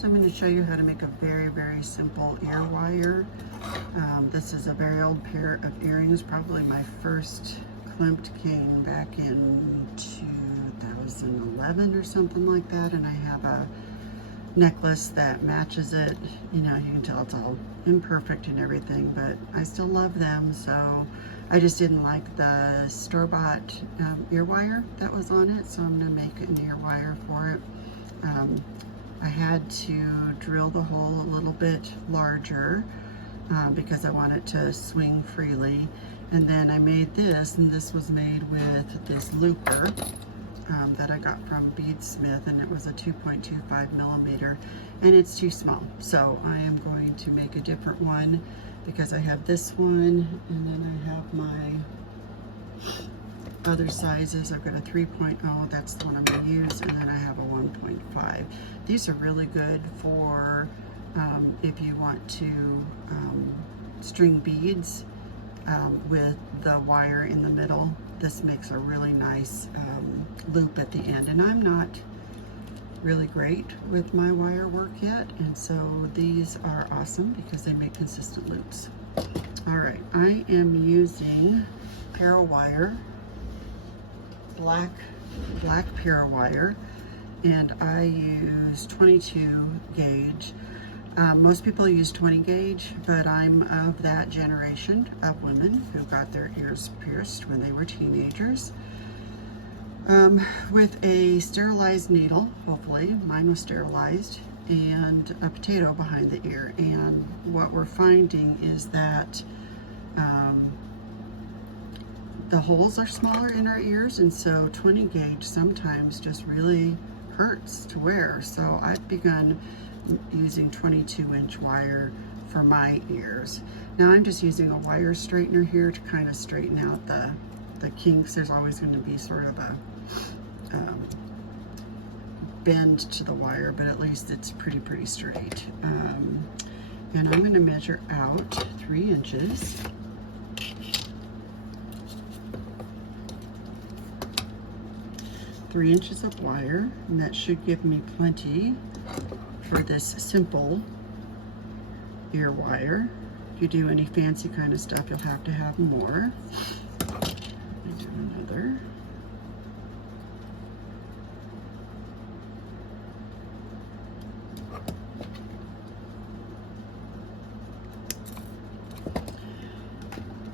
So I'm going to show you how to make a very, very simple ear wire. This is a very old pair of earrings, probably my first Klimt King back in 2011 or something like that, and I have a necklace that matches it. You know, you can tell it's all imperfect and everything, but I still love them, so I just didn't like the store-bought ear wire that was on it, so I'm going to make an ear wire for it. I had to drill the hole a little bit larger because I want it to swing freely. And then I made this, and this was made with this looper that I got from Beadsmith, and it was a 2.25 millimeter, and it's too small. So I am going to make a different one because I have this one, and then I have my other sizes. I've got a 3.0, that's the one I'm going to use, and then I have a 1.5. These are really good for if you want to string beads with the wire in the middle. This makes a really nice loop at the end, and I'm not really great with my wire work yet, and so these are awesome because they make consistent loops. All right, I am using Parawire, black Parawire, and I use 22 gauge. Most people use 20 gauge, but I'm of that generation of women who got their ears pierced when they were teenagers. With a sterilized needle, hopefully, mine was sterilized, and a potato behind the ear. And what we're finding is that the holes are smaller in our ears, and so 20 gauge sometimes just really hurts to wear. So I've begun using 22-inch wire for my ears. Now I'm just using a wire straightener here to kind of straighten out the kinks. There's always going to be sort of a bend to the wire, but at least it's pretty straight. And I'm going to measure out 3 inches. Three inches of wire, and that should give me plenty for this simple ear wire. If you do any fancy kind of stuff, you'll have to have more. Let me do another.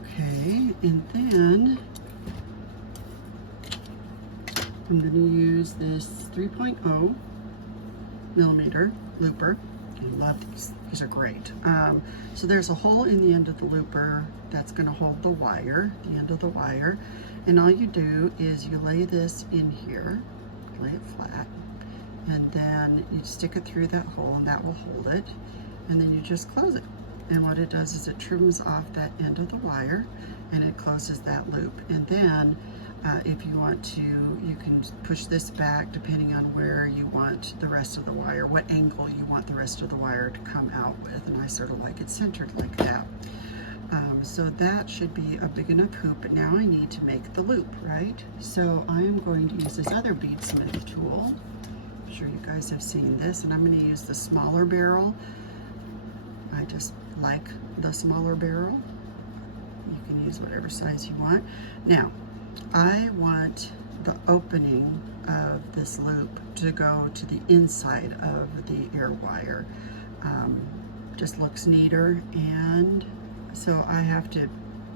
Okay, and then I'm going to use this 3.0 millimeter looper. I love these. These are great. So there's a hole in the end of the looper that's going to hold the wire, the end of the wire. And all you do is you lay this in here, lay it flat, and then you stick it through that hole, and that will hold it. And then you just close it. And what it does is it trims off that end of the wire, and it closes that loop. And then if you want to, you can push this back depending on where you want the rest of the wire, what angle you want the rest of the wire to come out with. And I sort of like it centered like that. So that should be a big enough hoop, but now I need to make the loop, right? So I am going to use this other beadsmith tool. I'm sure you guys have seen this, and I'm going to use the smaller barrel. I just like the smaller barrel. You can use whatever size you want. Now, I want the opening of this loop to go to the inside of the ear wire. Just looks neater, and so I have to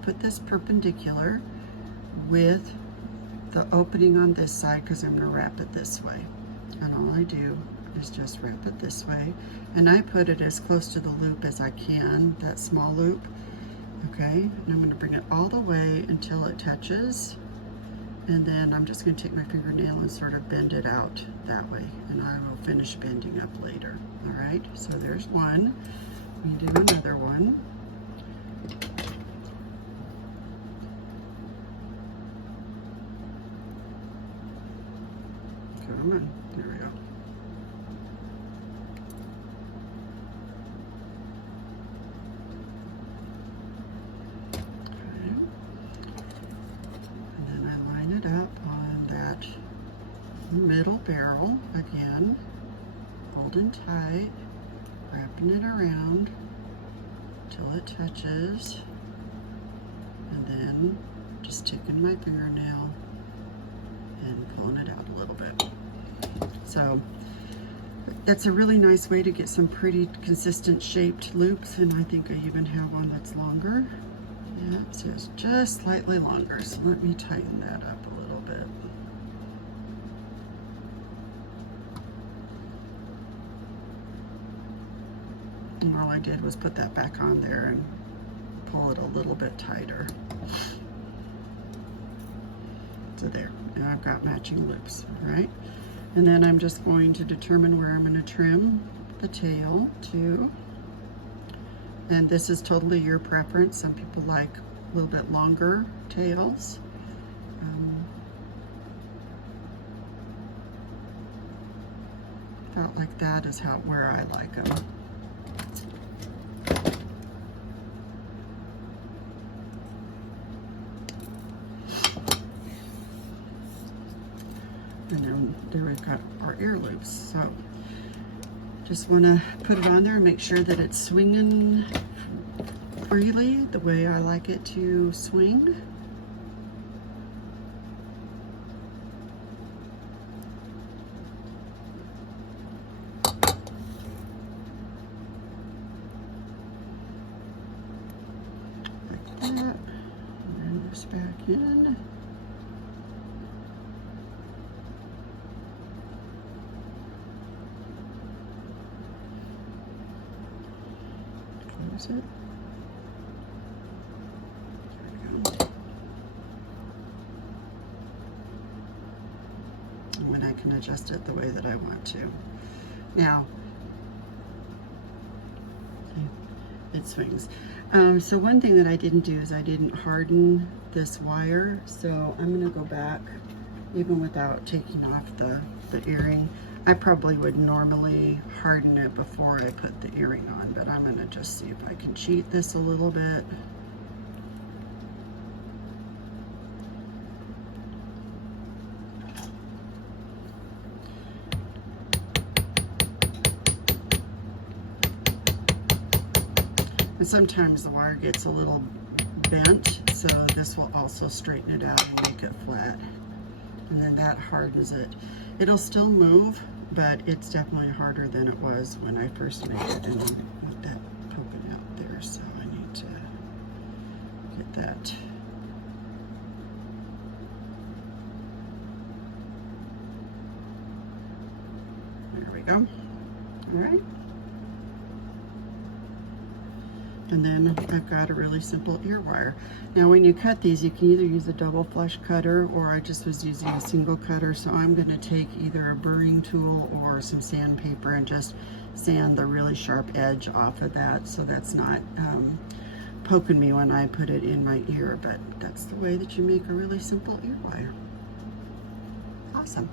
put this perpendicular with the opening on this side because I'm going to wrap it this way. And all I do is just wrap it this way, and I put it as close to the loop as I can, that small loop. Okay, and I'm going to bring it all the way until it touches, and then I'm just going to take my fingernail and sort of bend it out that way, and I will finish bending up later. All right, so there's one. We do another one. Come on, there we go. Up on that middle barrel again, holding tight, wrapping it around till it touches, and then just taking my fingernail and pulling it out a little bit. So that's a really nice way to get some pretty consistent shaped loops, and I think I even have one that's longer. Yeah, it says just slightly longer, so let me tighten that up a little bit. And all I did was put that back on there and pull it a little bit tighter. So there, and I've got matching loops, right? And then I'm just going to determine where I'm going to trim the tail to. And this is totally your preference. Some people like a little bit longer tails. About like that is where I like them. And then there we've got our ear loops. So just want to put it on there and make sure that it's swinging freely the way I like it to swing. Like that. And this back in. Close it. When I can adjust it the way that I want to. Now, it swings. So one thing that I didn't do is I didn't harden this wire. So I'm going to go back, even without taking off the earring. I probably would normally harden it before I put the earring on, but I'm going to just see if I can cheat this a little bit. And sometimes the wire gets a little bent, so this will also straighten it out and make it flat. And then that hardens it. It'll still move, but it's definitely harder than it was when I first made it. And with that poking out there, so I need to get that. There we go. All right. And then I've got a really simple ear wire. Now when you cut these, you can either use a double flush cutter, or I just was using a single cutter. So I'm going to take either a burring tool or some sandpaper and just sand the really sharp edge off of that, so that's not poking me when I put it in my ear. But that's the way that you make a really simple ear wire. Awesome.